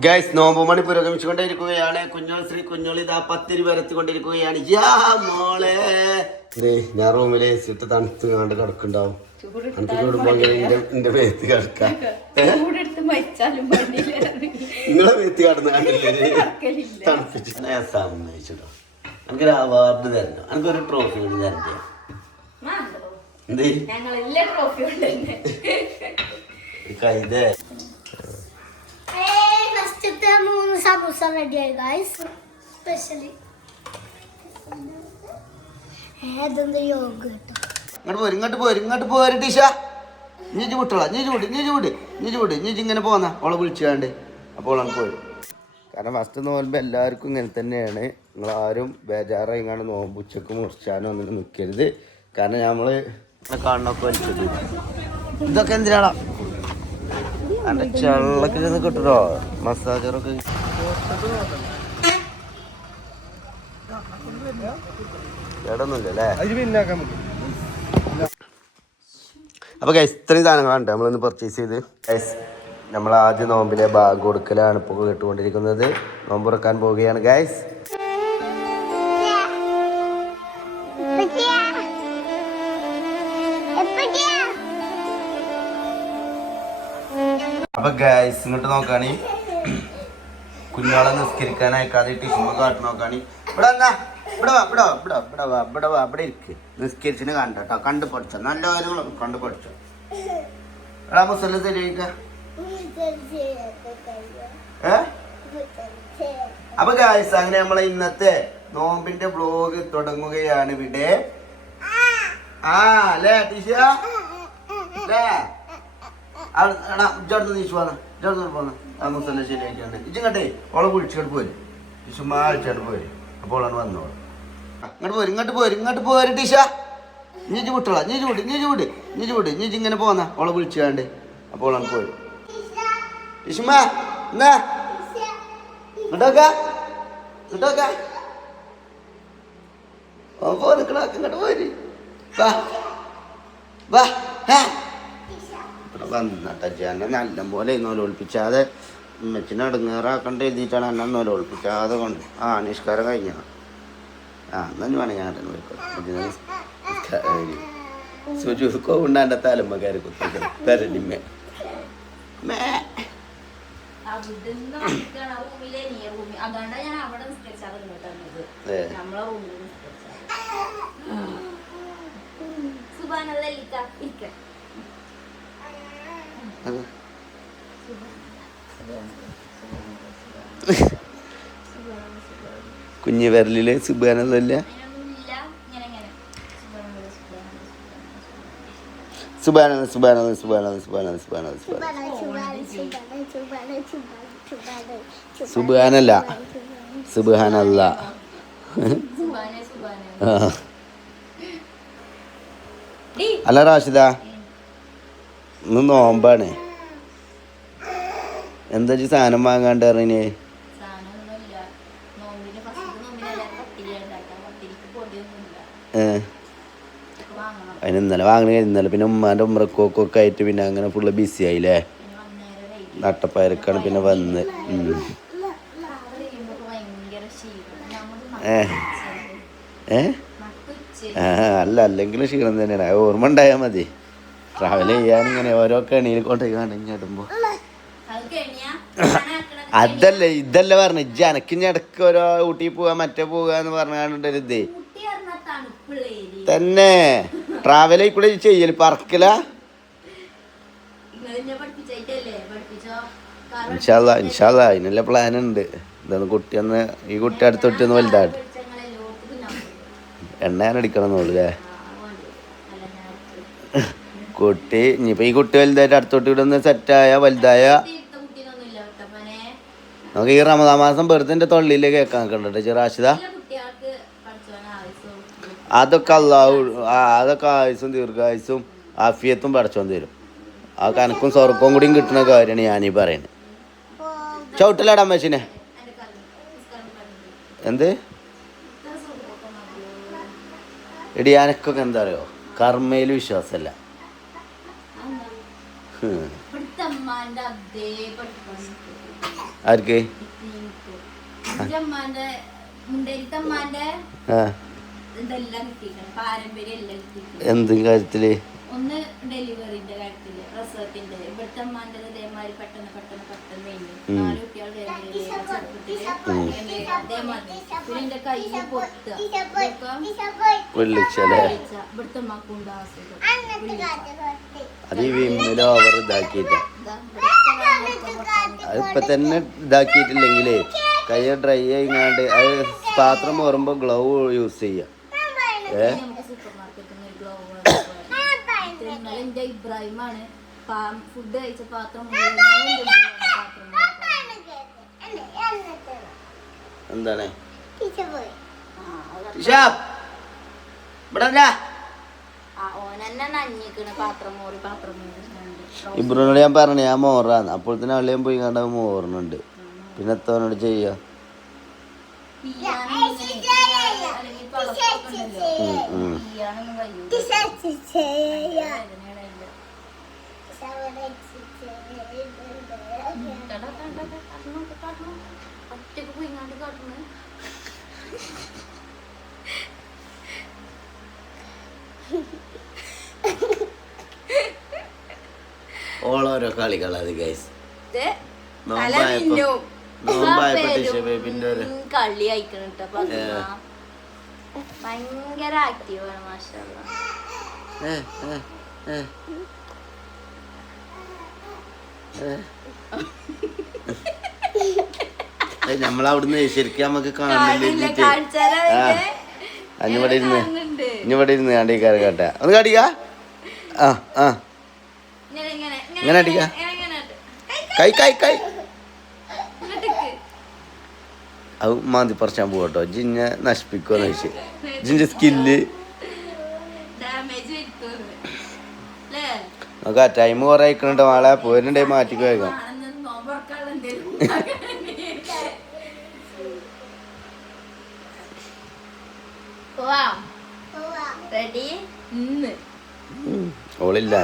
Guys നോമ്പ് മണി പുരോഗമിച്ചുകൊണ്ടിരിക്കുകയാണ്. കുഞ്ഞോൾ കുഞ്ഞോളി ഇതാ 10 രൂപ എത്തിക്കൊണ്ടിരിക്കുകയാണ്. യാ മോളെ ഞാൻ റൂമിലെ ഇട്ട് തണുത്ത് കണ്ട് കിടക്കുണ്ടാവും. എനിക്ക് കൂടുമ്പോ എന്റെ മേത്ത് കിടക്കാം. നിങ്ങളെ മേത്ത് കിടന്ന് കണ്ടില്ലേ തണുപ്പിച്ച് ഞാൻ സമ്മതിച്ചിട്ടോ. എനിക്കൊരു അവാർഡ് തരണം, എനിക്കൊരു ട്രോഫി കൂടി തരണ്ടേ? എന്തേ കൈതേ സമൂസ റെഡിയായി ഗൈസ്. സ്പെഷ്യലി ഇങ്ങോട്ട് പോര് ടിഷ. നീ വിട്ടോളാം, നീ ചൂട് ഇങ്ങനെ പോന്ന ഓളെ വിളിച്ചാണ്ട്. അപ്പോൾ ഓളാണ് പോയി. കാരണം ഫസ്റ്റ് നോമ്പ് എല്ലാവർക്കും ഇങ്ങനെ തന്നെയാണ്. നിങ്ങളാരും ബേജാറായി ഇങ്ങാണ്ട് നോമ്പ് ഉച്ചക്ക് മുറിച്ചാനോ ഒന്നിനും നിൽക്കരുത്. കാരണം നമ്മള് കാണണൊക്കെ വലിച്ചത് ഇതൊക്കെ എന്തിനാടാ അന്റെ ചെള്ളൊക്കെ ചെന്ന് കിട്ടോ മസാജറൊക്കെ. കേടൊന്നുമില്ലല്ലേ? അപ്പൊ ഗൈസ് ഇത്രയും സാധനങ്ങളുണ്ട് നമ്മളിന്ന് പർച്ചേസ് ചെയ്ത്. ഗൈസ് നമ്മൾ ആദ്യം നോമ്പിലെ ബാഗ് കൊടുക്കലാണ് ഇപ്പോൾ കേട്ടുകൊണ്ടിരിക്കുന്നത്. നോമ്പ് തുറക്കാൻ പോവുകയാണ് ഗൈസ്. അപ്പൊ ഗൈസ് ഇങ്ങോട്ട് നോക്കാണി, കുഞ്ഞാളെ നിസ്കരിക്കാനയക്കാതെ ടിഷ്മ കാട്ടി നോക്കാണി. ഇവിടെ ഇരിക്ക്. നിസ്കരിച്ചിന് കണ്ടോ, കണ്ടു പഠിച്ചോ, നല്ല കാര്യങ്ങളൊക്കെ കണ്ടു പഠിച്ചോ. എടാ മുസല്ല ശരിയായിക്ക. അപ്പൊ ഗൈസ് അങ്ങനെ നമ്മളെ ഇന്നത്തെ നോമ്പിന്റെ വ്ലോഗ് തുടങ്ങുകയാണ് ഇവിടെ. അല്ലേ ടീഷ അല്ലേ? മുസല്ല ശരിയായിക്കാണ്ട് ഇങ്ങോട്ടേ ഓളെ വിളിച്ചിട്ട് പോര്. ചുമ്മാ വിളിച്ചാണ്ട് പോര്. അപ്പോൾ ഓളാണ് വന്നോളൂ. ഇങ്ങോട്ട് പോര് ടീഷ. നീ വിട്ടോളാം, നീ ചൂട് ഇങ്ങനെ പോന്ന ഓളെ വിളിച്ചാണ്ട്. അപ്പോൾ ഓളാണ് പോര്. ഇഷുമ എന്നാ ഇങ്ങോട്ടോക്ക ഇങ്ങോട്ട് പോര്. വന്നട്ട എന്നെ നല്ല പോലെ നോലോൽപ്പിച്ചാതെ ഉമ്മച്ചിനെ ഇടങ്ങേറാക്കണ്ട എഴുതിയിട്ടാണ് എന്നെ നോലോൽപ്പിച്ചാതെ കൊണ്ട്. നിഷ്കാരം കഴിഞ്ഞാണ്. എന്നാ വേണം ഞാൻ സുജുക്കോണ്ട് എൻ്റെ തലമ്മ കയറി കുത്തിക്കണം പെരടിമ്മേ. കുഞ്ഞു വിരലില് സുബാനല്ല. സുബ്ഹാനല്ല. അല്ല റാഷിദ ഇന്ന് നോമ്പാണ്. എന്താ സാധനം വാങ്ങാണ്ട് പറഞ്ഞേ? അതിന് ഇന്നലെ വാങ്ങണ പിന്നെ ഉമ്മാൻ്റെ ഉമ്രക്കൊക്കെ ആയിട്ട് പിന്നെ അങ്ങനെ ഫുള്ള് ബിസി ആയില്ലേ. നട്ടപ്പയരക്കാണ് പിന്നെ വന്ന്. അല്ല അല്ലെങ്കിലും ക്ഷീണം തന്നെയാണ്. ഓർമ്മ ഉണ്ടായാൽ മതി. ട്രാവൽ ചെയ്യാൻ ഇങ്ങനെ ഓരോ കെണിയിൽ കൊണ്ടുപോയി കാണിടുമ്പോ ഇതല്ല പറഞ്ഞു ജനക്ക് ഇടക്ക് ഓരോ ഊട്ടി പോവാ മറ്റേ പോവാ എന്ന് പറഞ്ഞാണ്ടൊരു ഇതേ തന്നെ ട്രാവൽ കൂടെ ചെയ്യല് പറക്കല. ഇൻഷാല്ലാ അതിനുള്ള പ്ലാൻ ഉണ്ട്. ഇതാണ് കുട്ടി ഒന്ന് ഈ കുട്ടി അടുത്തൊട്ടൊന്ന് വലുതായിട്ട് എണ്ണ അടിക്കണം എന്നുള്ളൂ. കുട്ടി ഇനിയിപ്പോ ഈ കുട്ടി വലുതായിട്ട് അടുത്തോട്ട് ഇവിടെ ഒന്ന് സെറ്റായ വലുതായ നമുക്ക് ഈ റമദാൻ മാസം വെറുതെ തൊള്ളിയില് കേൾക്കാൻ കണ്ടോ റാഷിദ. അതൊക്കെ അല്ലാഹു അതൊക്കെ ആയുസും ദീർഘായുസും ആഫിയത്തും പടച്ചോൻ തരും. ആ കനക്കും സ്വർഗവും കൂടിയും കിട്ടുന്ന കാര്യമാണ് ഞാനീ പറയുന്നത്. ചവിട്ടിലാടാ മെഷീനെ എന്ത് എടി അനക്കൊക്കെ എന്താ അറിയോ, കർമ്മയിൽ വിശ്വാസമല്ല. ആർക്ക് എന്തും കാര്യത്തില് ഒന്ന് ഡെലിവറിന്റെ കാര്യത്തില് പ്രസവത്തിന്റെ ഇവിടുത്തെ അമ്മാന്റെ ഇതേമാതിരി പെട്ടെന്ന് നാല് കുട്ടികൾ അതേമാതിരി പിന്നെ എന്റെ കയ്യിൽ പൊട്ടുക ഇവിടുത്തെ അമ്മക്കുണ്ട് അസുഖം അത് ഈ വിമ്മില് ഓവർ ഇതാക്കിയിട്ട അതിപ്പോ തന്നെ ഇതാക്കിയിട്ടില്ലെങ്കിലേ കൈ ഡ്രൈ ആയിങ്ങാണ്ട് അത് പാത്രം ഓറുമ്പോ ഗ്ലൗ യൂസ് ചെയ്യാം. നമുക്ക് സൂപ്പർ മാർക്കറ്റിൽ നിന്ന് ഒരു ഗ്ലൗ ഇന്നലെ എന്റെ ഇബ്രാഹിമാണ് ഫുഡ് കഴിച്ച പാത്രം എന്താണ് ഓനെന്നെ നഞ്ഞിക്കണ് പാത്രം മോറി ഇബ്രോനോട് ഞാൻ പറഞ്ഞു ഞാൻ മോറാന്ന്. അപ്പോൾ തന്നെ അള്ളിയും പോയി കണ്ട മോറുന്നുണ്ട്. പിന്നെ എത്തോനോട് ചെയ്യാ ഒറ്റക്ക് പോയിങ്ങാണ്ട് കാട്ടുന്നു. ഓളോരോ കളികളത് ഗൈസ്. കളി അയക്കണ ഭയങ്കര ആക്റ്റീവാണ് മാഷാഅല്ലാഹ്. നമ്മളവിടുന്ന് ശരിക്കും നമുക്ക് കാണില്ല. അഞ്ഞിവിടെ ഇരുന്ന് കാണ്ടിക്കാറ് കേട്ടാ ഒന്ന് കാട്ടിക്ക. ഇങ്ങനെ അടിക്ക. കൈ കൈ കൈ അത് മാന്തി പറിച്ചാൻ പോകട്ടോ. ജിഞ്ഞ നശിപ്പിക്കുമെന്ന് വെച്ച് ജിന്റെ സ്കില്ല് നോക്കാ. ടൈം കുറെ അയക്കണുണ്ട് മാളെ. പോയിട്ടുണ്ടെ മാറ്റിക്ക് വേഗം. ഓളില്ല.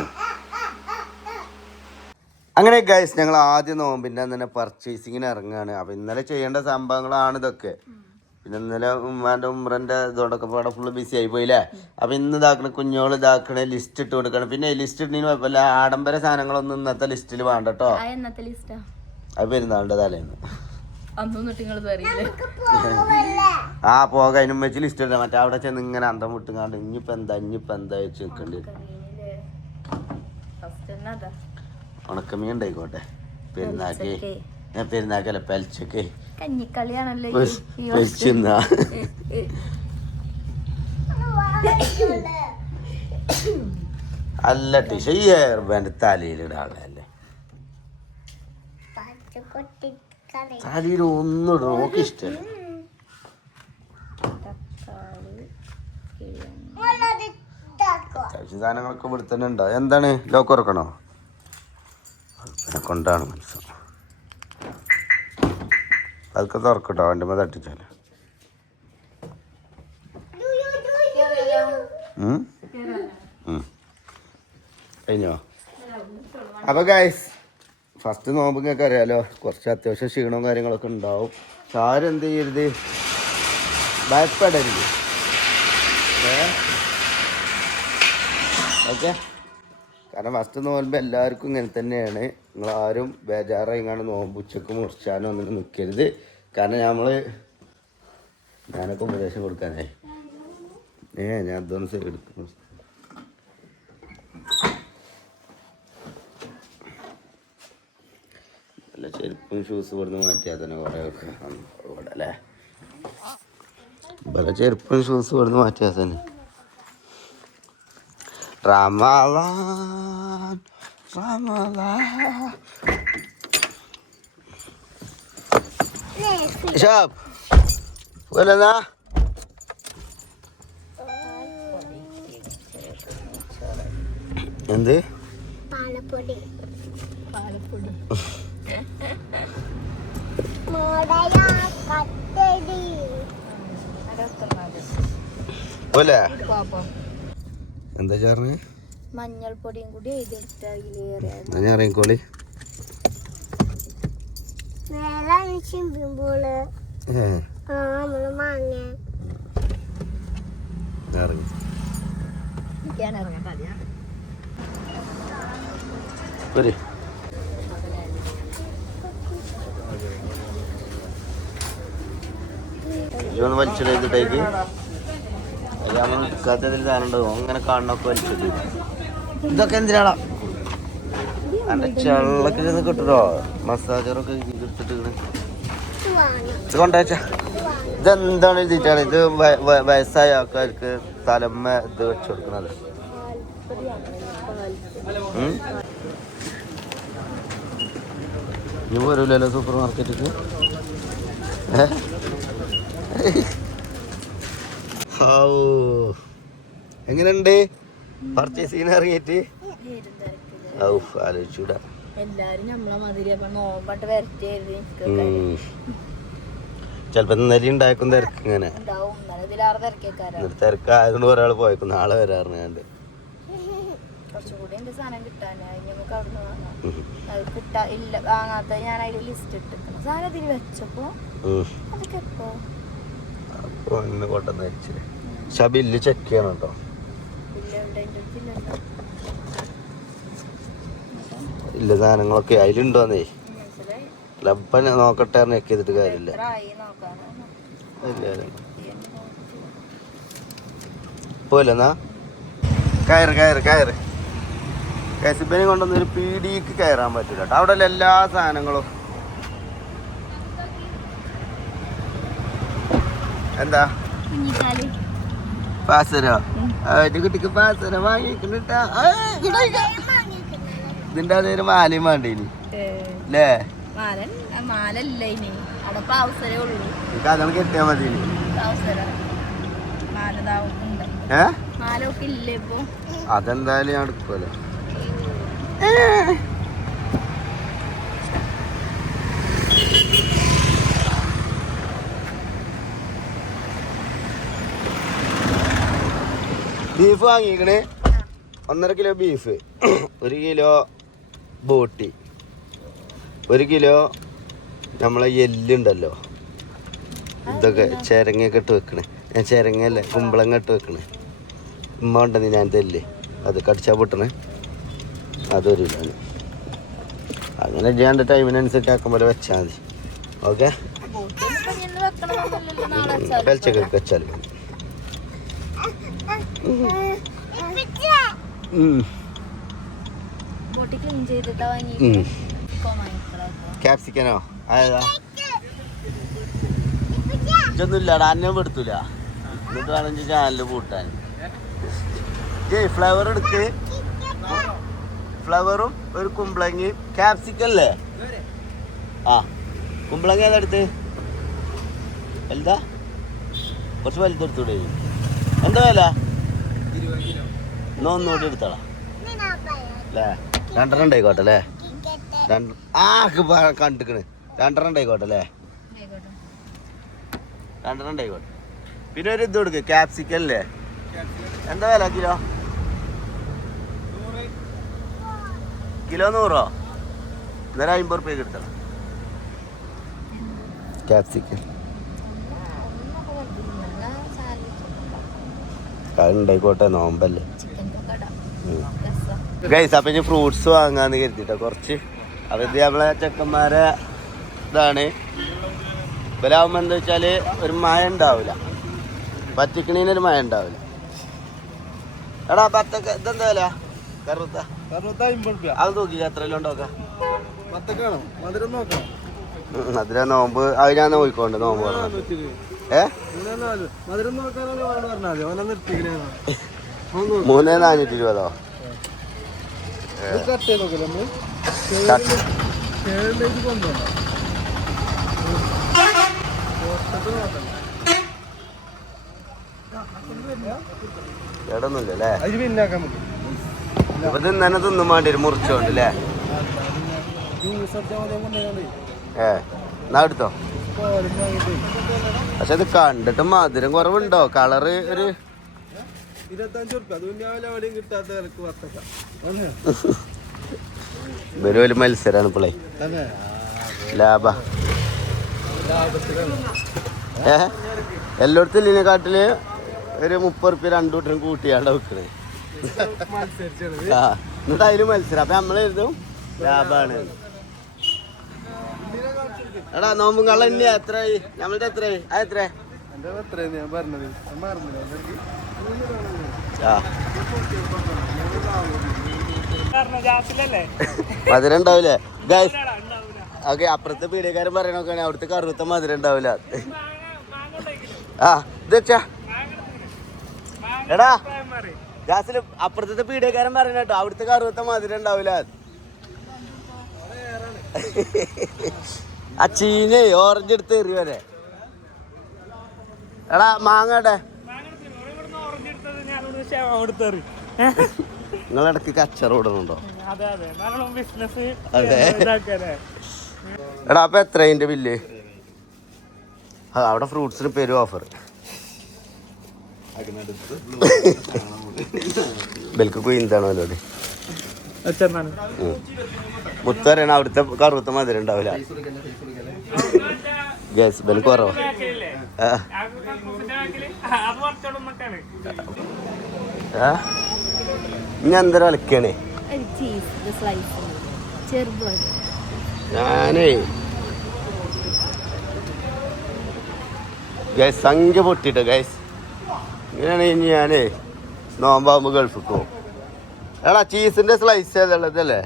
അങ്ങനെ ഗൈസ് ഞങ്ങൾ ആദ്യം നോമ്പിൻ്റെ തന്നെ പർച്ചേസിങ്ങിന് ഇറങ്ങുകയാണ്. അപ്പം ഇന്നലെ ചെയ്യേണ്ട സംഭവങ്ങളാണ് ഇതൊക്കെ. പിന്നെ ഇന്നലെ ഉമ്മാൻ്റെ ഉമ്രൻ്റെ ഇതോടൊക്കെ പാടെ ഫുള്ള് ബിസി ആയി പോയില്ലേ. അപ്പം ഇന്ന് ഇതാക്കണ കുഞ്ഞോൾ ഇതാക്കണ ലിസ്റ്റ് ഇട്ട് കൊടുക്കണം. പിന്നെ ലിസ്റ്റ് ഇട്ടതിന് കുഴപ്പമില്ല. ആഡംബര സാധനങ്ങളൊന്നും ഇന്നത്തെ ലിസ്റ്റിൽ വേണ്ട കേട്ടോ. അത് പെരുന്നാളിൻ്റെ തലേന്ന് ആ പോക അതിനും വെച്ച് ലിസ്റ്റ് ഇടാം. മറ്റേ അവിടെ ചെന്ന് ഇങ്ങനെ അന്തം വിട്ടുങ്ങാണ്ട് ഇനിയിപ്പോൾ എന്താ വെച്ച് നിൽക്കേണ്ടി വരും. ഉണക്കമീൻ ഉണ്ടായിക്കോട്ടെ പെരുന്നാക്ക്. പെരുന്നാക്കല്ല പെലച്ചക്ക് പൊരിച്ചിന്നാ. അല്ല ടീഷ ഈ ഏർബാൻ്റെ തലയിലിടാളല്ലേ. തലയിൽ ഒന്നും ഇടണം നോക്കി ഇഷ്ടമല്ല. അത്യാവശ്യം സാധനങ്ങളൊക്കെ ഇവിടെ തന്നെ ഉണ്ടോ. എന്താണ് ലോക്ക് ഉറക്കണോ? കൊണ്ടാണ് മനസ്സം. അതൊക്കെ തുറക്കട്ടോ വണ്ടിമ തട്ടിച്ചാല്. കഴിഞ്ഞോ? അപ്പൊ ഗൈസ് ഫസ്റ്റ് നോമ്പൊക്കെ അറിയാലോ. കുറച്ച് അത്യാവശ്യം ക്ഷീണവും കാര്യങ്ങളൊക്കെ ഉണ്ടാവും. ആരും എന്ത് ചെയ്യരുത്, ഭയപ്പെടരുത്. ഓക്കെ. കാരണം ഫസ്റ്റ് നോമ്പ് എല്ലാവർക്കും ഇങ്ങനെ തന്നെയാണ്. നിങ്ങളാരും ബേജാറായിങ്ങാണ്ട് നോമ്പ് ഉച്ചക്ക് മുറിച്ചാനോ ഒന്നിനും നിൽക്കരുത്. കാരണം ഞാനൊക്കെ ഉപദേശം കൊടുക്കാനായി. ഞാൻ അധ്വാനം എടുക്കുന്നു. അല്ല ചെരുപ്പും ഷൂസ് ഇവിടുന്ന് മാറ്റിയാൽ തന്നെ കുറേ ഒക്കെ ഇവിടെ അല്ലേ. ഇവിടെ ചെരുപ്പും ഷൂസ് ഇവിടുന്ന് മാറ്റിയാൽ തന്നെ. റമളാൻ ഷാപ്പ് പോലെന്നാ. എന്ത് പാലപ്പൊടി പോലെ എന്താ ചേർന്ന് മഞ്ഞൾപ്പൊടിയും കൂടി ഞാൻ ഇറങ്ങിക്കോളി. നേരെ ചിമ്പിമ്പോള് നമ്മള് മാങ്ങ ഇതൊന്ന് വലിച്ചിട്ടേക്ക് നമ്മൾ എടുക്കാത്തതിൽ സാധനം അങ്ങനെ കാണണൊക്കെ വലിച്ചിട്ട് ഇതൊക്കെ എന്തിനാടാ എൻ്റെ ചെള്ളക്ക് ചെന്ന് കിട്ടട്ടോ മസാജറൊക്കെ എടുത്തിട്ട് ഇത് കൊണ്ടുവച്ച ഇതെന്താണ് എഴുതിയിട്ടാണ് ഇത് വയസ്സായ ആൾക്കാർക്ക് തലമ്മ ഇത് വെച്ച് കൊടുക്കുന്നത് ഇനി വരൂലല്ലോ സൂപ്പർ മാർക്കറ്റിക്ക് എങ്ങനെയുണ്ട് പർച്ചേസ് ചെയ്യാൻ ഇറങ്ങിയിട്ട് ആലോചിച്ചൂടാ ചെലപ്പോ ഇന്നലെ ഉണ്ടാക്കും തിരക്ക് ഇങ്ങനെ തിരക്കായതുകൊണ്ട് ഒരാൾ പോയേക്കും നാളെ വരാറുണ്ട് കൊണ്ടുവന്ന് വെച്ച് പക്ഷെ ആ ബില്ല് ചെക്ക് ചെയ്യണം കേട്ടോ ഇല്ല സാധനങ്ങളൊക്കെ അതിലുണ്ടോന്നേ ലബ്ബൻ നോക്കട്ടെ ചെക്ക് ചെയ്തിട്ട് കാര്യമില്ല പോലെന്നാ കയറ് കയറ് കയറ് കസിബിനെ കൊണ്ടൊന്നൊരു പീടിക്ക് കയറാൻ പറ്റില്ല കേട്ടോ അവിടെ എല്ലാ സാധനങ്ങളും എന്താ പാസരോ കുട്ടിക്ക് പാസര വാങ്ങിട്ടാ ഇതിന്റെ അതേര് മാലയും വേണ്ടേനി അല്ലേ എനിക്ക് അതാണ് കെട്ടിയാ മതി അതെന്തായാലും ഞാൻ എടുക്കുമല്ലോ ബീഫ് വാങ്ങിക്കണേ 1.5 കിലോ ബീഫ് 1 കിലോ ബോട്ടി 1 കിലോ നമ്മളെ എല്ലുണ്ടല്ലോ ഇതൊക്കെ ചിരങ്ങയൊക്കെ ഇട്ട് വെക്കണേ ഞാൻ ചിരങ്ങയല്ലേ കുമ്പളങ്ങ ഇട്ട് വെക്കണേ ഉമ്മ ഉണ്ടെന്ന് ഞാൻ തെല്ല് അത് കടിച്ചാൽ പൊട്ടണേ അതൊരു ഇതാണ് അങ്ങനെ ചെയ്യാണ്ട് ടൈമിനനുസരിച്ച് ആക്കാൻ പോലെ വെച്ചാൽ മതി ഓക്കെ കളിച്ചൊക്കെ വെച്ചാൽ ക്യാപ്സിക്കനോ അതേതാ ഇതൊന്നുമില്ലടാ അന്നം പെടുത്തൂല എന്നിട്ട് വേണമെങ്കിൽ ചാനല് പൂട്ടാൻ ഫ്ലവർ എടുക്ക് ഫ്ലവറും ഒരു കുമ്പളങ്ങയും ക്യാപ്സിക്കല്ലേ ആ കുമ്പളങ്ങ ഏതെടുത്ത് വലുതാ കുറച്ച് വലുതെടുത്തൂടെ എന്താ വില ഒന്നുകൂടി എടുത്തോളാം അല്ലേ 2 ഉണ്ടായിക്കോട്ടെ അല്ലേ കണ്ടിക്കണ് 2 ഉണ്ടായിക്കോട്ടെ അല്ലേ 2 ഉണ്ടായിക്കോട്ടെ പിന്നെ ഒരു ഇത് കൊടുക്ക് ക്യാപ്സിക്കൻ അല്ലേ എന്താ വില കിലോ 100 ഇന്നലെ 50 റുപ്യക്ക് എടുത്തോളാം ക്യാപ്സിക്കൻ ഉണ്ടായിക്കോട്ടെ നോമ്പല്ലേ ഗൈസ് അപ്പം ഇനി ഫ്രൂട്ട്സ് വാങ്ങാന്ന് കരുതിട്ടോ കുറച്ച് അപ്പം ഇത് നമ്മളെ ചെക്കന്മാരെ ഇതാണ് ഇവലാവുമ്പോൾ എന്താ വെച്ചാൽ ഒരു മഴ ഉണ്ടാവില്ല പറ്റിക്കണീനൊരു മഴ ഉണ്ടാവില്ല എടാ പത്തൊക്കെ ഇതെന്താ വില കറുത്ത അത് നോക്കി എത്രയെല്ലാം നോക്കാം മധുര നോമ്പ് അത് ഞാൻ നോക്കിക്കോണ്ട് നോമ്പ് പറഞ്ഞു 3,420 കേടൊന്നുമില്ലല്ലേ ഇപ്പൊ തന്നെ തിന്നും വേണ്ടി വരും മുറിച്ചോണ്ട് അല്ലേ എന്നാ എടുത്തോ പക്ഷെ ഇത് കണ്ടിട്ട് മധുരം കുറവുണ്ടോ കളറ് ഒരു 25 ഇവര് വലിയ മത്സരാണ് ഇപ്പോളേ ലാഭ എല്ലായിടത്തും ഇതിനെക്കാട്ടില് ഒരു 30 റുപ്യ 2 കൂട്ടരും കൂട്ടിയാണ്ട് വെക്കണേ. ആ എന്നിട്ട് അതില് മത്സരം. അപ്പൊ നമ്മളെഴുതും ലാഭാണ്. എടാ നോമ്പും കള്ള ഇനി എത്രയായി? നമ്മളുടെ എത്രയായി? അത് എത്ര? മധുരം ഉണ്ടാവില്ലേ ഗൈസ്? ഓക്കെ, അപ്പുറത്തെ പീഡിയക്കാരൻ പറയണൊക്കെ അവിടുത്തെ കറുത്ത മധുരം ഉണ്ടാവില്ല. ആ ഇത് വെച്ചാ എടാ ഗാസില് അപ്പുറത്തെ പീഡിയക്കാരൻ പറയണ കേട്ടോ അവിടുത്തെ കറുത്ത മധുരം ഉണ്ടാവില്ല. ആ ചീഞ്ഞേ ഓറഞ്ച് എടുത്ത് എറിവരെ. എടാ മാങ്ങടെ നിങ്ങളിടക്ക് കച്ചറ ഓടുന്നുണ്ടോ? അതെ. എടാ അപ്പൊ എത്ര അതിന്റെ ബില്ല്? അവിടെ ഫ്രൂട്ട്സിന് പേരും ഓഫർ. ബെൽക്ക് കുയിന്താണോ അല്ലേ മുത്തറിയണ അവിടുത്തെ കറുത്ത മധുരം ഉണ്ടാവില്ല. ഗ്യാസ് ബെൽ കുറവാ. ഇനി എന്തര കളിക്കണേ? ഞാനേ ഗ്യാസ് സംഖ്യ പൊട്ടിട്ടോ ഗ്യാസ്. ഇങ്ങനെയാണ് ഇനി ഞാനേ നോമ്പാകുമ്പോ ഗൾഫിൽ പോകും. എടാ ചീസിന്റെ സ്ലൈസ് ഏതുള്ളതല്ലേ?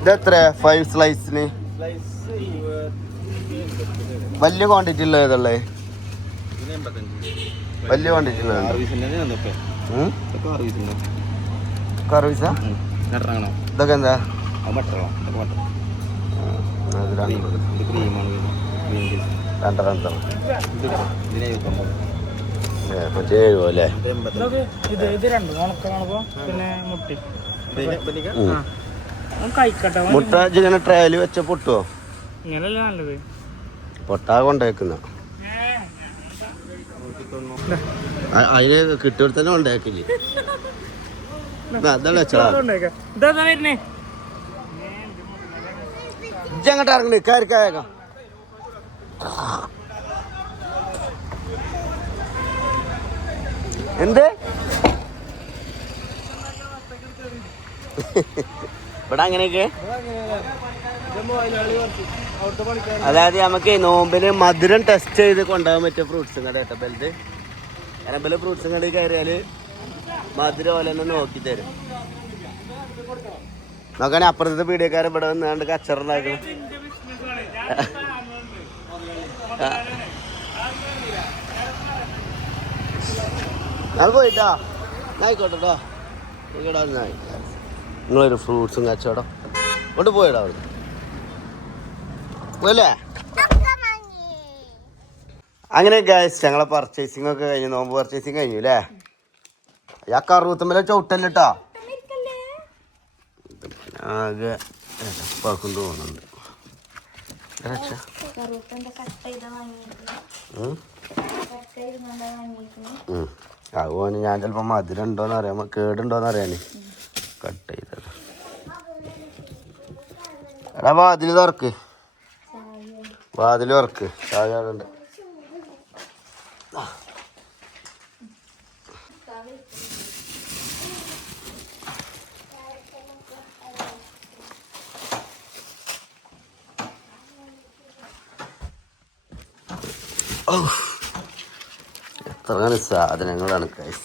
ഇതെത്ര 5 സ്ലൈസിന്? വലിയ ക്വാണ്ടിറ്റി ഉള്ള ഏതുള്ളേ? വലിയ ക്വാണ്ടിറ്റി ഉള്ള കറുവീസ. ഇതൊക്കെ എന്താ? മുട്ട ഇങ്ങനെ ട്രയല് വെച്ച പൊട്ടുവോ? പൊട്ടാ കൊണ്ടേക്കുന്ന അതിന് കിട്ടിയോട് തന്നെ കൊണ്ടേക്കില്ലേ? അതാണ് വെച്ചാ ഇങ്ങോട്ട് ഇറങ്ങണേ കയറിക്കായേക്കാം. എന്ത് ഇവിടെ അങ്ങനെയൊക്കെ? അതായത് നമുക്ക് നോമ്പിന് മധുരം ടെസ്റ്റ് ചെയ്ത് കൊണ്ടുപോകാൻ പറ്റിയ ഫ്രൂട്ട്സും കട കേട്ടോ ബെൽറ്റ്. കാരണം ബെല് ഫ്രൂട്ട്സും കടയിൽ കയറിയാല് മധുരം പോലെ തന്നെ നോക്കി തരും. നോക്കാണെ അപ്പുറത്തെ പീഡിയക്കാരൻ ഇവിടെ വന്നാണ്ട് കച്ചറുണ്ടാക്കണം. അത് പോയിട്ടാ ആയിക്കോട്ടെട്ടോ. നിങ്ങളൊരു ഫ്രൂട്ട്സും കച്ചവടം കൊണ്ട് പോയിടാ അവിടെ പോയല്ലേ? അങ്ങനെ ഗൈസ് ഞങ്ങളെ പർച്ചേസിംഗ് ഒക്കെ കഴിഞ്ഞു. നോമ്പ് പർച്ചേസിങ് കഴിഞ്ഞു അല്ലേ? ആ കറുത്തമ്മല ചവിട്ടല്ലോ. ആകെ എടപ്പാക്കും തോന്നുന്നുണ്ട്. അതുപോലെ ഞാൻ ചിലപ്പോ മധുരം ഉണ്ടോന്ന് അറിയാം കേടുണ്ടോന്ന് അറിയാന് കട്ട് ചെയ്തത്. എടാ വാതില് തുറക്ക്, വാതില് തുറക്ക്. ചായണ്ട് എത്ര സാധനങ്ങളാണ് ഗൈസ്.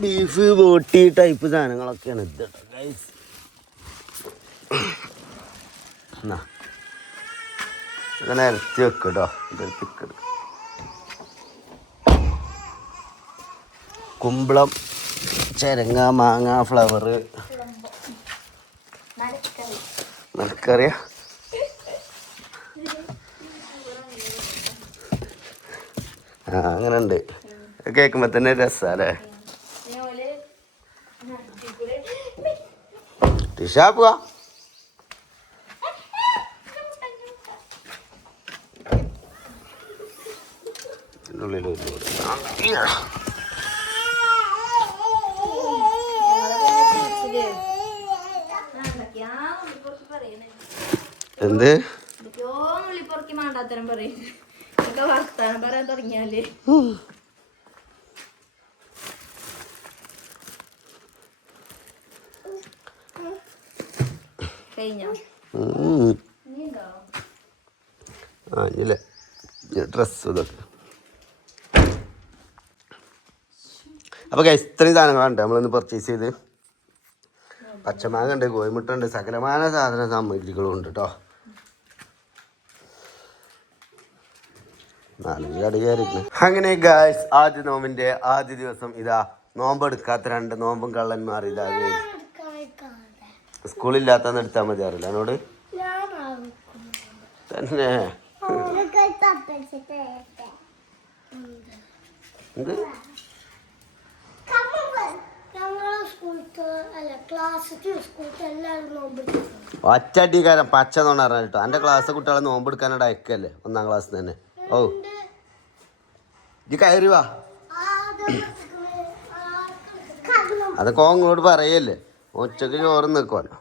ബീഫ് ബോട്ടി ടൈപ്പ് സാധനങ്ങളൊക്കെയാണ് ഇത് ഗൈസ്. ഇങ്ങനെ ഇറച്ചി വെക്കട്ടോ. കുമ്പളം, ചെരങ്ങ, മാങ്ങ, ഫ്ലവറ്, മലക്കറിയ. അങ്ങനെ ഉണ്ട്. കേൾക്കുമ്പോ തന്നെ രസല്ലേ? ടിഷാ പോവാ. ഉള്ളിൽ ഒരു ലോഡ്. എന്ത് ഉള്ളിപ്പുറക്കി മാണ്ടാത്തരം പറയും വർത്താനം പറയാൻ തുടങ്ങിയാല് കഴിഞ്ഞോ ആ ഇല്ലേ ഡ്രസ്സ് ഇതൊക്കെ. അപ്പോൾ ഇത്രയും സാധനങ്ങളുണ്ട് നമ്മളിന്ന് പർച്ചേസ് ചെയ്ത്. പച്ചമാങ്ങ ഉണ്ട്, കോഴിമുട്ട ഉണ്ട്, സകലമായ സാധന സാമഗ്രികളും ഉണ്ട് കേട്ടോ. 4 കട കയറിയിരുന്നു. അങ്ങനെ ഗായ്സ് ആദ്യ നോമ്പിൻ്റെ ആദ്യ ദിവസം ഇതാ നോമ്പെടുക്കാത്ത 2 നോമ്പും കള്ളന്മാർ ഇതാ സ്കൂളില്ലാത്തന്ന് എടുത്താൽ മതി അറിയില്ല എന്നോട് തന്നെ. എന്ത് ഒറ്റടിക്കാരൻ പച്ച നോണ പറഞ്ഞ കേട്ടോ. എൻ്റെ ക്ലാസ് കുട്ടികളെ നോമ്പെടുക്കാനായിട്ട് അയക്കല്ലേ 1ാം ക്ലാസ് തന്നെ. ഓ ഇത് കയറി വാ. അതൊക്കെ അങ്ങോട്ട് പറയല്ലേ, ഉച്ചക്ക് ചോറ് നിൽക്കുമല്ലോ.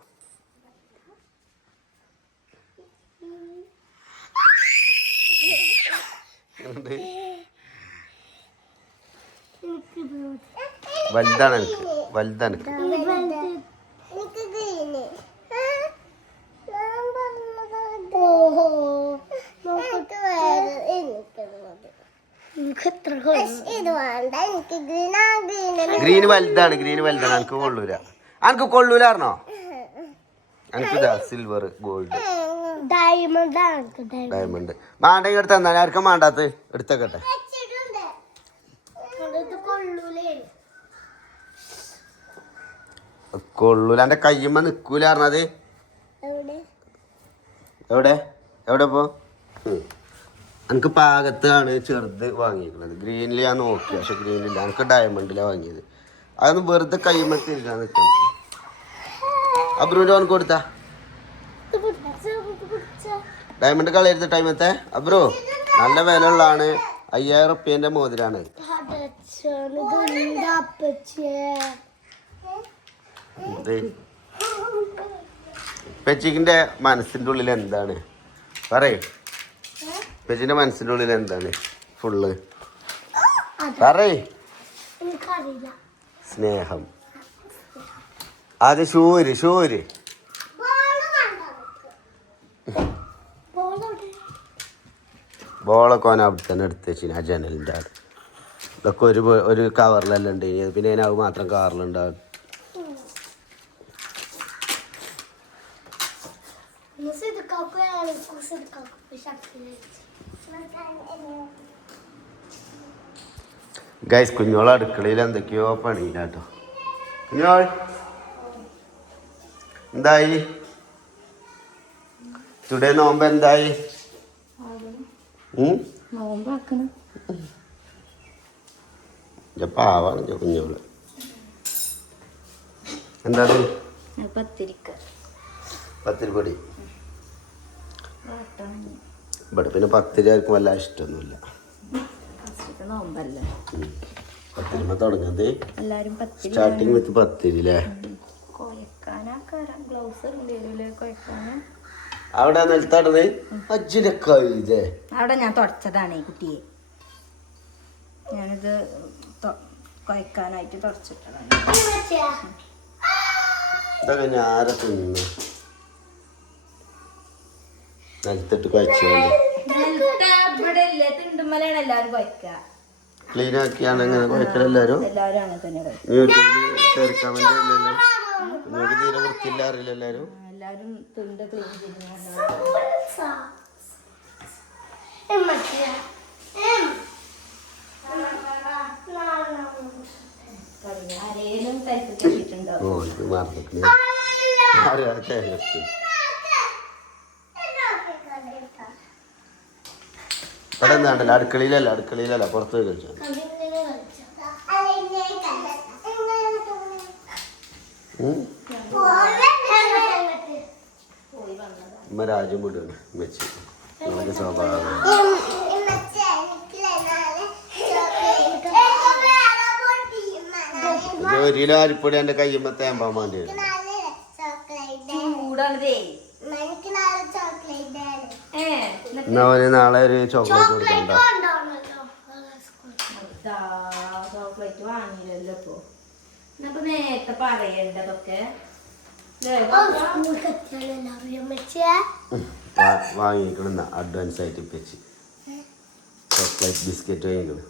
വലുതാണ് എനിക്ക്, വലുതാണ് എനിക്ക്. ഗ്രീൻ വലുതാണ്, ഗ്രീൻ വലുതാണ്. എനിക്ക് കൊള്ളൂല, എനിക്ക് കൊള്ളൂല പറഞ്ഞോ. എനിക്കിതാ സിൽവർ ഗോൾഡ് ഡയമണ്ട് മാണ്ടെങ്കിൽ എടുത്ത് തന്നാ. ആർക്കും മാണ്ടാത്ത എടുത്തേക്കട്ടെ. കൊള്ളൂല, എൻ്റെ കയ്യുമ്മ നിൽക്കൂല പറഞ്ഞത്. എവിടെ എവിടെ പോ. എനിക്ക് പാകത്താണ് ചെറുത് വാങ്ങിയിരിക്കുന്നത്. ഗ്രീനിൽ ഞാൻ നോക്കി, പക്ഷെ ഗ്രീനില്ല. എനിക്ക് ഡയമണ്ടിലാണ് വാങ്ങിയത്. അതൊന്നും വെറുതെ കയ്യുമ്മ തിരിക്കാൻ നിൽക്കണം. അബ്രുവിൻ്റെ അവനക്ക് കൊടുത്താ ഡയമണ്ട് കളയരുത് ടൈമത്തെ. അബ്രു നല്ല വില ഉള്ളതാണ്. 5000 റുപ്യേൻ്റെ മോതിരാണ്. പെച്ചിക്കിൻ്റെ മനസ്സിൻ്റെ ഉള്ളിൽ എന്താണ് പറയേ? പെച്ചിൻ്റെ മനസ്സിൻ്റെ ഉള്ളിൽ എന്താണ് ഫുള്ള് പറയേ? സ്നേഹം. അത് ഷൂര് ഷൂര് ബോളൊക്കെ ഓൻ അവിടെ തന്നെ എടുത്ത് വെച്ചിന് ആ ജനലിൻ്റെ ആട്. ഇതൊക്കെ ഒരു കവറിലെല്ലാം ഉണ്ട്. പിന്നെ അതിനത് മാത്രം കവറിലുണ്ടാവും. ഗൈസ് കുഞ്ഞോളെ അടുക്കളയിൽ എന്തൊക്കെയോ പണിയില്ലാട്ടോ. കുഞ്ഞോൾ എന്തായി ടുഡേ നോമ്പ് എന്തായി? പാവാണ് കുഞ്ഞോള്. എന്താണ് പത്തിരിപ്പൊടി? ഇവിടെ പിന്നെ പത്തിരി ആർക്കും വല്ല ഇഷ്ടമൊന്നുമില്ല. പത്തിരിമ തുടങ്ങുന്നത് സ്റ്റാർട്ടിങ് വിത്ത് പത്തിരി അല്ലേ? അവിടെ നിലത്തടത് അജ്ജിനൊക്കെ അവിടെ ഞാൻ തുടച്ചതാണ് ഈ കുട്ടിയെ. ഞാനിത് കുഴക്കാനായിട്ട് തുടച്ചിട്ടതാണ്. ഇതൊക്കെ ഞാരെ തിന്നു നിലത്തിട്ട് കുഴച്ചാണ്ട് ക്ലീൻ ആക്കിയാണ് ഇങ്ങനെ കുഴക്കൽ. എല്ലാവരും യൂട്യൂബിൽ ചേർക്കാൻ വേണ്ടി അല്ലല്ലോ. നിങ്ങൾക്ക് തീരെ വൃത്തിയില്ല അറിയില്ല. എല്ലാവരും തുണ്ട് ക്ലീൻ ഇവിടെ എന്താണ്ടല്ലോ അടുക്കളയിലല്ല പുറത്ത് പോയി കളിച്ചു. ഉമ്മ രാജ്യം വിടുകയാണ് വെച്ച്. നമുക്ക് സ്വഭാവം ഒരു കിലോ അരിപ്പൊടി എൻ്റെ കയ്യുമ്പോൾ തേമ്പാൻ വേണ്ടി വരും. ചൂടാണതേ. എന്നാ അവന് നാളെ ഒരു ചോക്ലേറ്റ് കൊടുക്കണ്ട. ചോക്ലേറ്റ് വാങ്ങിയില്ലല്ലോ ഇപ്പൊ. എന്നപ്പോ നേരത്തെ പറയണ്ടതൊക്കെ വാങ്ങിക്കണെന്ന അഡ്വാൻസ് ആയിട്ട് വെച്ച് ചോക്ലേറ്റ് ബിസ്ക്കറ്റ് വാങ്ങിക്കണം.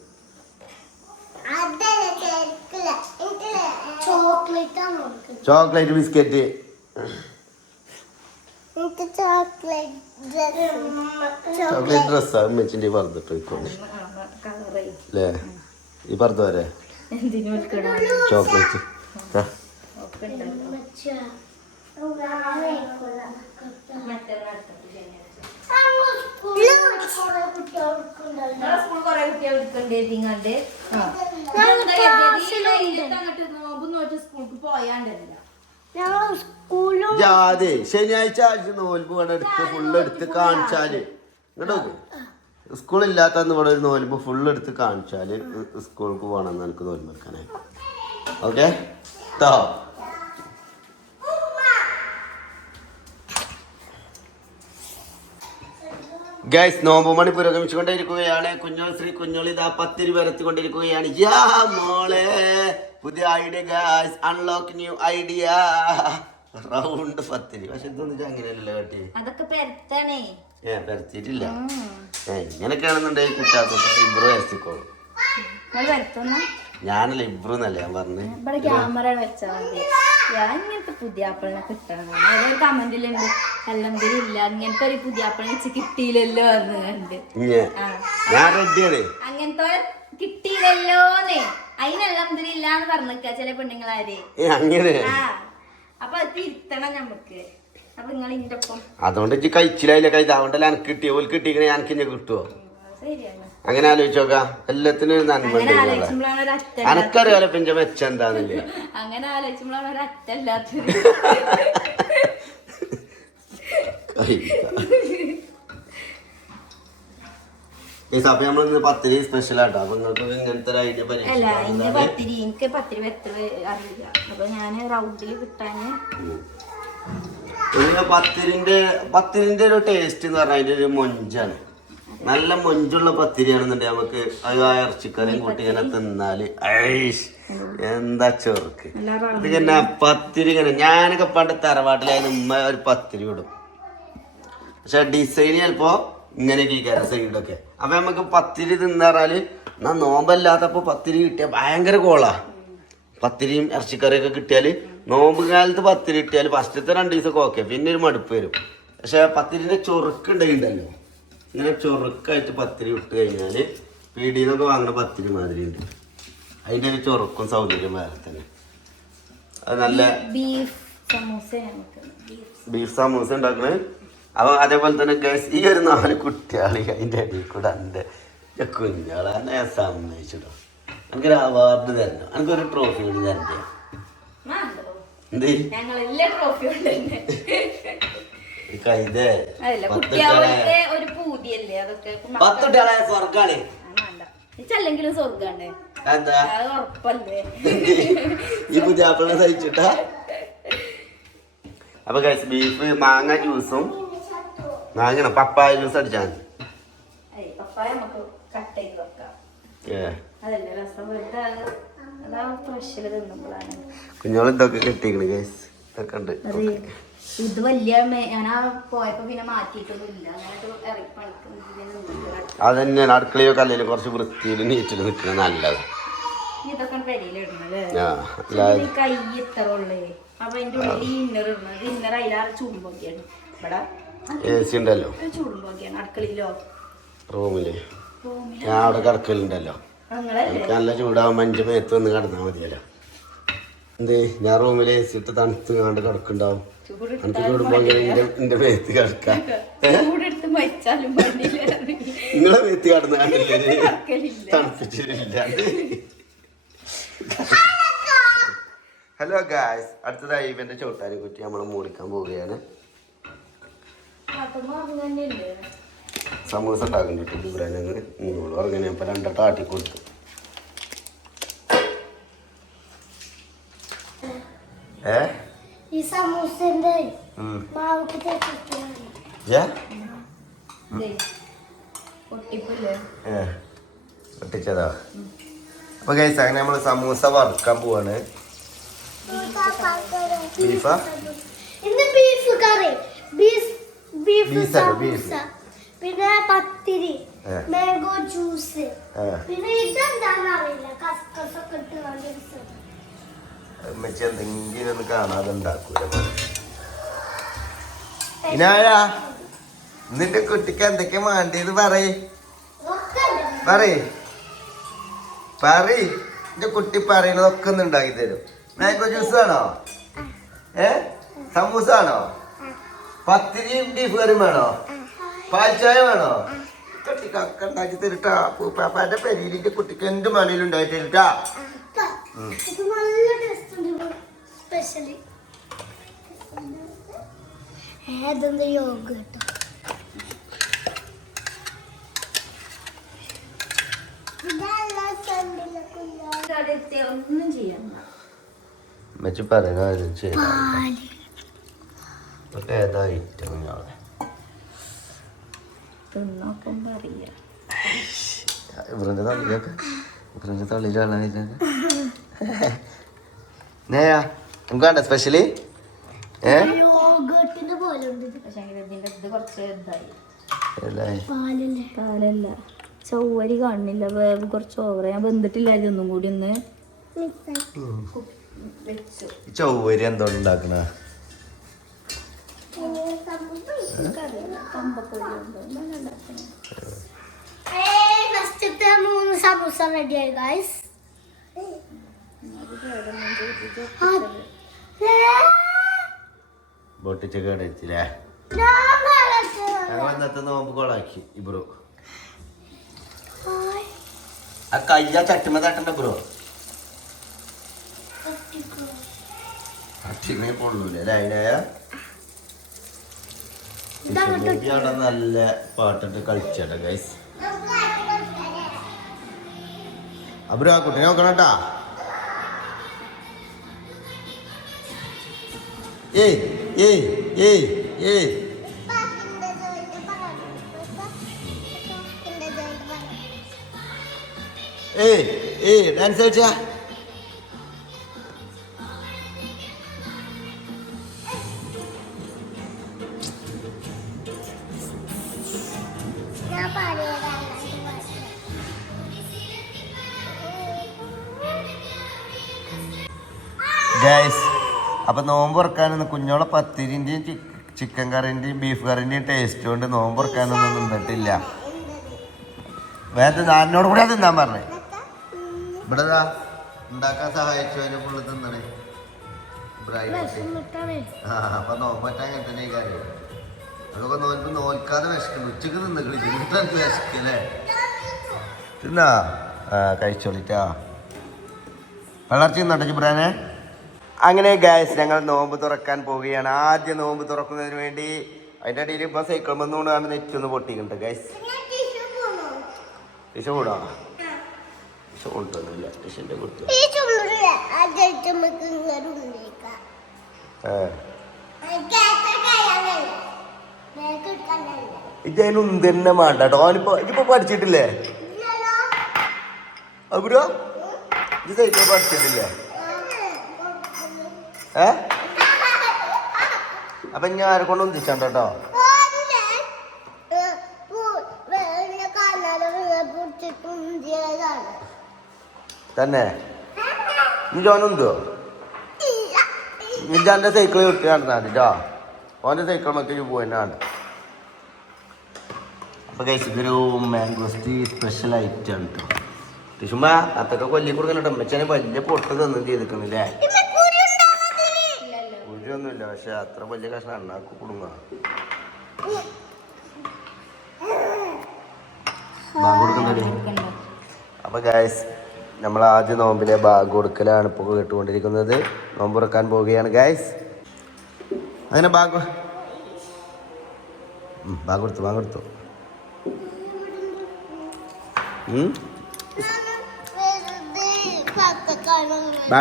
ചോക്ലേറ്റ് ബിസ്ക്കറ്റ് ചോക്ലേറ്റ് ഡ്രസ്സാ ഉമ്മച്ചിൻ്റെ പറഞ്ഞിട്ട് പോയിക്കോളെ അല്ലേ? ഈ പറഞ്ഞ വരെ ചോക്ലേറ്റ് സ്കൂൾ കൊറേ കുട്ടികൾ എടുക്കണ്ടേങ്ങാണ്ട് സ്കൂൾക്ക് പോയാണ്ടല്ല. അതെ ശനിയാഴ്ച ആഴ്ച നോൽമ്പ് വേണം എടുത്ത് ഫുള്ള് എടുത്ത് കാണിച്ചാല് ഇങ്ങോട്ട് സ്കൂളില്ലാത്തന്ന് ഇവിടെ ഒരു നോൽമ്പ് ഫുള്ള് എടുത്ത് കാണിച്ചാല് സ്കൂൾക്ക് പോകണമെന്ന് എനിക്ക് നോൽമ്പ് എടുക്കാനായി. ഓക്കെ ട്ടോ. ഗൈസ് നോമ്പ് മണി പുരോഗമിച്ചുകൊണ്ടിരിക്കുകയാണ്. കുഞ്ഞോളി ഇതാ 10 രൂപ വരത്തിക്കൊണ്ടിരിക്കുകയാണ്. യാ മോളെ പുതിയ idea guys, unlock new idea. Round 10 രൂപ. പക്ഷെ ഇതൊന്നും അങ്ങനെയല്ലല്ലോ കാട്ടി. അതൊക്കെ പെരത്താണേ. പരത്തിയിട്ടില്ല. ഇങ്ങനെയൊക്കെയാണെന്നുണ്ടെങ്കിൽ കുട്ടാത്തോട്ട് ഇബ്രു വരച്ചിക്കോളും. ഞാനല്ല ഇബ്രു എന്നല്ലേ ഞാൻ പറഞ്ഞു. ഇവിടെ ക്യാമറ വെച്ചാൽ മതി. ഞാൻ ഇങ്ങനത്തെ പുതിയ ആപ്പിളിനെ കിട്ടണം. ഏതൊരു കമന്റിലുണ്ട് അല്ലെങ്കിലില്ല ഇങ്ങനത്തെ ഒരു പുതിയ ആപ്പിളിനെ വെച്ച് കിട്ടിയില്ലല്ലോ എന്ന് കണ്ട്. ഞാൻ റെഡിയാണ്. അങ്ങനത്തെ കിട്ടിയില്ലല്ലോന്ന് അതിനല്ലെങ്കിലില്ല എന്ന് പറഞ്ഞിക്ക ചില പെണ്ണുങ്ങളാര്. അങ്ങനെ അപ്പൊ അത് തിരുത്തണം ഞമ്മക്ക്. അപ്പൊ നിങ്ങൾ ഇന്റെ ഒപ്പം അതുകൊണ്ട് ഇജ്ജ് കഴിച്ചില്ല കൈ അതുകൊണ്ടല്ല എനിക്ക് കിട്ടിയോ ഓല് കിട്ടിക്കണേ എനിക്ക് ഇഞ്ഞ കിട്ടുവോ? ശരിയാണ്. അങ്ങനെ ആലോചിച്ചോക്കാം. എല്ലാത്തിനും നന്മ അനക്കറിയാലോ പിന്നെ മെച്ച എന്താന്നില്ല. അങ്ങനെ ആലോചിക്കുമ്പോഴാണ് ഒരു അറ്റല്ലാത്തത്. ഈ സമയം നമ്മളിന്ന് പത്തിരി സ്പെഷ്യൽ ആട്ടോ. അപ്പൊ നിങ്ങൾക്ക് ഇങ്ങനത്തെ ഒരു ഐഡിയ അല്ല ഇന്ന് പത്തിരി എനിക്ക് പത്തിരി വെത്ര അറിയില്ല. അപ്പൊ ഞാന് റൗണ്ടിൽ കിട്ടാന് പത്തിരിന്റെ ഒരു ടേസ്റ്റ് എന്ന് പറഞ്ഞാൽ അതിന്റെ ഒരു മൊഞ്ചാണ്. നല്ല മൊഞ്ചുള്ള പത്തിരിയാണെന്നുണ്ടെങ്കിൽ നമുക്ക് അത് ആ ഇറച്ചിക്കറിയും കൂട്ടി ഇങ്ങനെ തിന്നാല് ഐഷ് എന്താ ചൊറുക്ക്. ഇതിങ്ങനെ പത്തിരി ഇങ്ങനെ ഞാനൊക്കെ പണ്ട് തറവാട്ടിലായാലും ഉമ്മ ഒരു പത്തിരി ഇടും. പക്ഷെ ഡിസൈൻ ചിലപ്പോ ഇങ്ങനെയൊക്കെ ഇരിക്കാം സൈഡൊക്കെ. അപ്പൊ നമുക്ക് പത്തിരി തിന്നാറാല് എന്നാ നോമ്പല്ലാത്തപ്പോ പത്തിരി കിട്ടിയാൽ ഭയങ്കര കോളാ. പത്തിരിയും ഇറച്ചിക്കറിയൊക്കെ കിട്ടിയാല് നോമ്പ് കാലത്ത് പത്തിരി കിട്ടിയാൽ ഫസ്റ്റത്തെ 2 ദിവസമൊക്കെ ഓക്കെ, പിന്നെ ഒരു മടുപ്പ് വരും. പക്ഷെ പത്തിരിന്റെ ചൊറുക്ക് ഉണ്ടെങ്കിലോ ഇങ്ങനെ ചൊറുക്കായിട്ട് പത്തിരി ഇട്ട് കഴിഞ്ഞാല് പീടിയെന്നൊക്കെ വാങ്ങുന്ന പത്തിരി മാതിരി ഉണ്ട്. അതിന്റെ ഒരു ചൊറുക്കും സൗകര്യം വേറെ തന്നെ. അത് നല്ല ബീഫ് സമൂസ ഉണ്ടാക്കണേ. അപ്പൊ അതേപോലെ തന്നെ ഗൈസ് ഈ ഒരു 4 കുട്ടികളി അതിന്റെ അടിയിൽ കൂടെ എൻ്റെ കുഞ്ഞാളെ ഞാൻ സമ്മതിച്ചിട്ടോ. എനിക്കൊരു അവാർഡ് തരണം, എനിക്കൊരു ട്രോഫി കൂടി തരണ്ടേ? എന്ത് കൈതേ 10 കുട്ടികളെ സ്വർഗാണ്. ചെല്ലെങ്കിലും സ്വർഗാണ്. എന്താ ഉറപ്പല്ലേ ഈ പുതിയ ആപ്പിളിനെ സഹിച്ചിട്ടാ. അപ്പൊ ഗൈസ് ബീഫ് മാങ്ങ ജ്യൂസും മാങ്ങണം പപ്പായ ജ്യൂസ് അടിച്ചാൽ മതി. പപ്പായ നമുക്ക് കട്ട് ചെയ്ത് വെക്കാം. അതല്ലേ രസം. കുഞ്ഞോള് ഇതൊക്കെ കിട്ടിക്കണ് ഗൈസ്. ഇതൊക്കെ ഉണ്ട്. ഇത് വലിയ ഞാൻ പോയപ്പോ പിന്നെ മാറ്റിയിട്ടൊന്നുമില്ല. അതന്നെയാണ് അടുക്കളയോ കല്ലയിലും കുറച്ച് വൃത്തിയിൽ നീറ്റിൽ നിൽക്കുന്നത് നല്ലത്. ഇതൊക്കെ പെരിയിലിടണല്ലേ കൈ ഇത്ര ഉള്ളേ. അപ്പൊ അതിന്റെ ഉള്ളിൽ ഇന്നർ ഇടുന്നത് ഇന്നർ അതിലാറ് ചൂടുമ്പോക്കിയാണ്. ഇവിടെ AC ഉണ്ടല്ലോ ചൂടുമ്പോക്കിയാണ്. അടുക്കളയിലോ റൂമില് ഞാൻ അവിടെ കിടക്കലുണ്ടല്ലോ. എനിക്ക് നല്ല ചൂടാവുമ്പോ 5 മേത്ത് വന്ന് കിടന്നാൽ മതിയല്ലോ. എന്തേ ഞാൻ റൂമിൽ AC ഇട്ട് തണുത്ത് കണ്ട് കിടക്കുണ്ടാവും. എനിക്ക് ചൂടുമ്പോ എന്റെ മേത്ത് കിടക്കാം. നിങ്ങളെ മേത്ത് കിടന്ന് കണ്ടില്ലേ തണുപ്പിച്ചില്ല. ഹലോ ഗായ്സ്, അടുത്തതായി ഇവന്റെ ചോട്ടാനെ കുറ്റി നമ്മൾ മൂടിക്കാൻ പോവുകയാണ്. സമൂസ ഉണ്ടാക്കുന്നുണ്ട് ദൂരാനങ്ങൾ ഉറങ്ങനെ ഇപ്പൊ 2 ആട്ടി കൊടുത്തു. സമൂസന്റെ മാവൊക്കെ പൊട്ടിപ്പില്ലേ പൊട്ടിച്ചതാ. അപ്പൊ ഗൈസ് അങ്ങനെ നമ്മള് സമൂസ വറുക്കാൻ പോവാണ്. ബീഫാ? ഇന്ന് ബീഫ് കറി, ബീഫ് ബീഫ് സമൂസ, പിന്നെ പത്തിരി, മാംഗോ ജ്യൂസ്, പിന്നെ ഇതെന്താന്ന് അറിയില്ല, കസ്കസൊക്കെ ഇട്ട് മെച്ചി എന്തെങ്കിലും ഒന്ന് കാണാതെ ഉണ്ടാക്കൂല. ഇനാരാ നിന്റെ കുട്ടിക്ക് എന്തൊക്കെയാ വേണ്ടത് പറയ് എന്റെ കുട്ടി പറയണതൊക്കെ ഒന്ന് ഉണ്ടാക്കി തരും. മാംഗോ ജ്യൂസ് ആണോ? സമൂസ ആണോ? പത്തിരിയും ബീഫ് കറിയും വേണോ? പാൽച്ചായ വേണോ? കുട്ടിക്കൊക്കെ ഉണ്ടാക്കി തരുട്ടാ. പൂപ്പാപ്പാന്റെ പെരിയിലിന്റെ കുട്ടിക്ക് എന്ത് മണിയിലും ഉണ്ടാക്കി തരുട്ടാ. നല്ല ടേസ്റ്റ് ഉണ്ട്. സ്പെഷ്യലി ഏതെന്താ യോഗട്ടോ. ഒന്നും ചെയ്യണ്ട. മെച്ചി പറയുന്ന ഏതാ ഐറ്റം ഞാളെ തിന്നോക്കുമ്പോ അറിയാം. ഇവരുടെ തള്ളിയൊക്കെ ഇവരുടെ തള്ളിയിലാണ് നേയാ നമുക്ക് വേണ്ട സ്പെഷ്യലി യോഗട്ടിന്റെ പോലെ ഉണ്ട്. പക്ഷെ ഇതിന്റെ ഇത് കുറച്ച് ഇതായി. പാലല്ല ചൗവരി കാണുന്നില്ല, വേവ് കുറച്ച് ഓവർ. ഞാൻ വെന്തിട്ടില്ലായിരുന്നു, ഒന്നും കൂടി ഒന്ന് വെച്ചു. ചൗവരി എന്തോ ഉണ്ടാക്കണ ഫസ്റ്റത്തെ 3 സമൂസ റെഡിയായി ഗൈസ്. പൊട്ടിച്ച് കേടത്തില്ലേ? ഞങ്ങൾ ഇന്നത്തെ നോമ്പ് കൊളാക്കി ഇബ്രോ. ആ കയ്യ ചട്ടുമ തട്ടണ്ട ബ്രോ. ചട്ടിമേ പൊള്ളൂലേ അതിനായ അവിടെ നല്ല പാട്ടിട്ട് കളിച്ചേട്ടാ ഗൈസ്. അബ്രോ ആ കുട്ടിനെ നോക്കണട്ടാ. ഏയ് ഏയ് ഏയ് ഏയ് ഡാൻസ് കളിച്ചാ. ഗൈസ് അപ്പൊ നോമ്പ് തുറക്കാനൊന്നും കുഞ്ഞോളെ പത്തിരിന്റെയും ചിക്കൻ കറിന്റെയും ബീഫ് കറിന്റെയും ടേസ്റ്റ് കൊണ്ട് നോമ്പ് തുറക്കാനൊന്നും നിന്നിട്ടില്ല. വേറെ ഞാനോട് കൂടെ തിന്നാൻ പറഞ്ഞേ. ഇവിടെ ഉണ്ടാക്കാൻ സഹായിച്ചവന് ഫുള്ള് തിന്നണേ. അപ്പൊ നോമ്പറ്റ അങ്ങനെ തന്നെ കാര്യം. അതൊക്കെ നോൽപ്പ് നോൽക്കാതെ വിശക്കുന്നു. ഉച്ചക്ക് നിന്ന് കളിച്ചു വിശക്കല്ലേ. തിന്നാ കഴിച്ചോളിട്ടാ. വളർച്ച തിന്നോട്ടെ ജിബ്രാനെ. അങ്ങനെ ഗൈസ് ഞങ്ങൾ നോമ്പ് തുറക്കാൻ പോവുകയാണ്. ആദ്യം നോമ്പ് തുറക്കുന്നതിന് വേണ്ടി അതിൻ്റെ ഇടയിൽ ഇപ്പൊ സൈക്കിൾ വന്നുകൊണ്ടാണ് നെറ്റൊന്ന് പൊട്ടിക്കുന്നുണ്ട് ഗൈസ്. ടിഷ കൂടാ ടിഷ കൊണ്ടൊന്നുമില്ല. ടിഷന്റെ കുട്ടി ഇതൊന്നും തന്നെ വേണ്ട കേട്ടോ. അവനിപ്പോ ഇതിപ്പോ പഠിച്ചിട്ടില്ലേ അബ്രോ? ഇത് സൈക്കിൾ പഠിച്ചിട്ടില്ലേ? അപ്പൊ ഞാൻ ആരെ കൊണ്ട് ഒന്നിച്ചണ്ട കേട്ടോ. തന്നെ നീ ഓനെന്തോ നിന്റെ സൈക്കിൾ വിട്ട് നടന്നാ മതിട്ടോ. ഓൻ്റെ സൈക്കിൾ മറ്റേ പോയെന്നാണ്. അപ്പൊ കഴിച്ചതൊരു മാംഗോസ്റ്റി സ്പെഷ്യൽ ഐറ്റം ആണ് കേട്ടോ. ടിഷുമ്മ അതൊക്കെ കൊല്ലി കൊടുക്കണോ. അമ്മച്ചനെ വലിയ പൊട്ട് തന്നും ചെയ്തിട്ടുന്നില്ലേ? ഒന്നുമില്ല, പക്ഷെ അത്ര വലിയ കഷ്ണം എണ്ണാക്ക് കുടുങ്ങ. അപ്പൊ ഗൈസ് നമ്മൾ ആദ്യം നോമ്പിലെ ബാഗ് കൊടുക്കലാണ് ഇപ്പോൾ കേട്ടുകൊണ്ടിരിക്കുന്നത്. നോമ്പ് തുറക്കാൻ പോവുകയാണ് ഗൈസ്. അങ്ങനെ ബാഗ് കൊടുത്തു ബാഗ്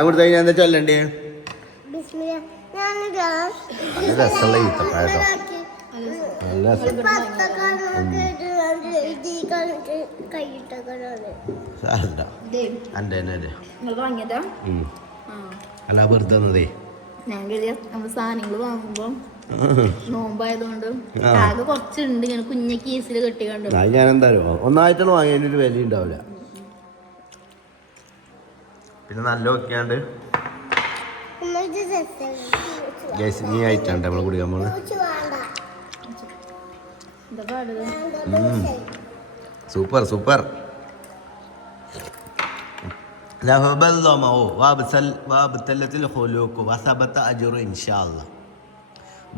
കൊടുത്തു കഴിഞ്ഞാൽ എന്താ ചൊല്ലണ്ടേ? നല്ല രസമുള്ള ഈത്തപ്പഴം കേട്ടോ. നല്ല രസം. സാരമില്ല. എൻ്റെ തന്നെ അല്ലേ. നിങ്ങൾ വാങ്ങിയതാ? അല്ല വെറുതെ തന്നതേ. ഞാൻ കരുതിയ നമ്മൾ സാധനങ്ങൾ വാങ്ങുമ്പോൾ നോമ്പായതുകൊണ്ട് ആകെ കുറച്ചുണ്ട് ഇങ്ങനെ കുഞ്ഞ കേസിൽ കെട്ടി കണ്ടു. അത് ഞാൻ എന്തായാലും ഒന്നായിട്ടാണ് വാങ്ങിയതിനൊരു വില ഉണ്ടാവില്ല. പിന്നെ നല്ല നോക്കിയാണ്ട് നീ ആയിട്ടാണ്ട് നമ്മളെ കുടിക്കാൻ പോണത്. എന്താ പാടുക? Super super.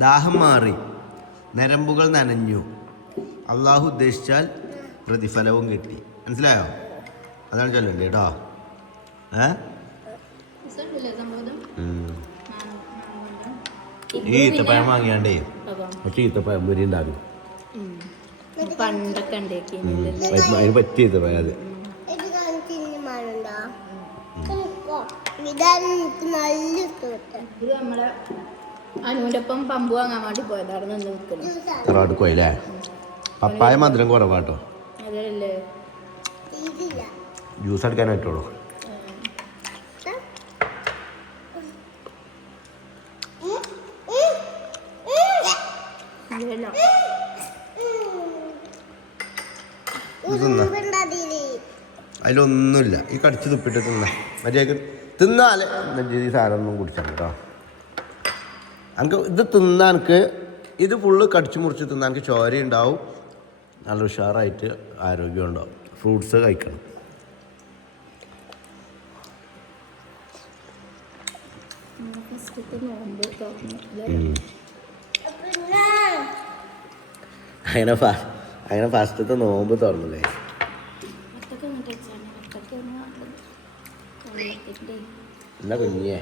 ദാഹം മാറി, നരമ്പുകൾ നനഞ്ഞു, അള്ളാഹു ഉദ്ദേശിച്ചാൽ പ്രതിഫലവും കിട്ടി. മനസ്സിലായോ? അതാണ് ചൊല്ലണ്ടേ കേട്ടോ. ഈ ഈത്തപ്പഴം വാങ്ങിയാണ്ടേ പക്ഷെ ഈത്തപ്പഴം പൊരി ഉണ്ടാകും. പണ്ടൊക്കെ ഉണ്ടാക്കി അതിന് പറ്റിയ ഈത്തപ്പഴം അത്. ഇത് നമ്മളെ അനുവിന്റെ ഒപ്പം പമ്പ് വാങ്ങാൻ വേണ്ടി പോയതാണ് നിന്ന് നിൽക്കുന്നത്. തറവാട് പോയില്ലേ? പപ്പായ മധുരം കുറവാട്ടോ. അതല്ലേ ജ്യൂസ് അടിക്കാൻ പറ്റുള്ളൂ. അതിലൊന്നുമില്ല. ഈ കടിച്ച് തുപ്പിട്ട് തിന്ന മര്യാദക്ക് തിന്നാല് ഈ സാധനം ഒന്നും കുടിച്ചാൽ കേട്ടോ. എനിക്ക് ഇത് തിന്നാൻ എനിക്ക് ഇത് ഫുള്ള് കടിച്ചു മുറിച്ച് തിന്നാൻ എനിക്ക് ചോര ഉണ്ടാവും, നല്ല ഉഷാറായിട്ട് ആരോഗ്യം ഉണ്ടാവും. ഫ്രൂട്ട്സ് കഴിക്കണം. അങ്ങനെ ഫസ്റ്റത്തെ നോമ്പ് തുറന്നില്ലേ? എന്നാ കുഞ്ഞേ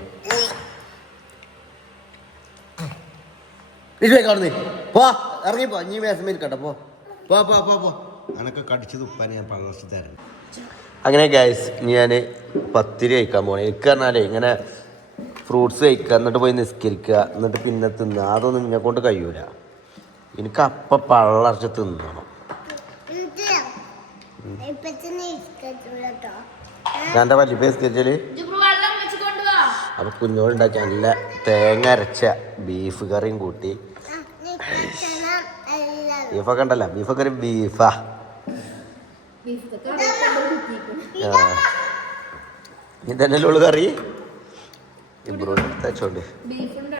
കാണുന്നേ പോ, ഇറങ്ങിപ്പോ. നീ വേഷം ഇരിക്കട്ടെ. പോ പോ പോ പോ പോ. അങ്ങനൊക്കെ കടിച്ച് തുപ്പാൻ ഞാൻ പങ്കു തരാം. അങ്ങനെ ഗൈസ് ഞാൻ പത്തിരി കഴിക്കാൻ പോണേ. എനിക്ക് പറഞ്ഞാലേ ഇങ്ങനെ ഫ്രൂട്ട്സ് കഴിക്കുക, എന്നിട്ട് പോയി നിസ്കരിക്കുക, എന്നിട്ട് പിന്നെ തിന്നുക, അതൊന്നും നിന്നെ കൊണ്ട് കഴിയൂല. എനിക്ക് അപ്പം പള്ളർച്ച് തിന്നണം. ഞാൻ എൻ്റെ വലിയ നിസ്കരിച്ചാല് അപ്പൊ കുഞ്ഞോളുണ്ടാക്കി നല്ല തേങ്ങ അരച്ച ബീഫ് കറിയും കൂട്ടി. ബീഫൊക്കെ ഉണ്ടല്ലോ, ബീഫൊക്കെ ഒരു ബീഫാ. ഇതന്നെയല്ലേ ഉള്ളു കറി. ഇബ്രോ തച്ചോണ്ട്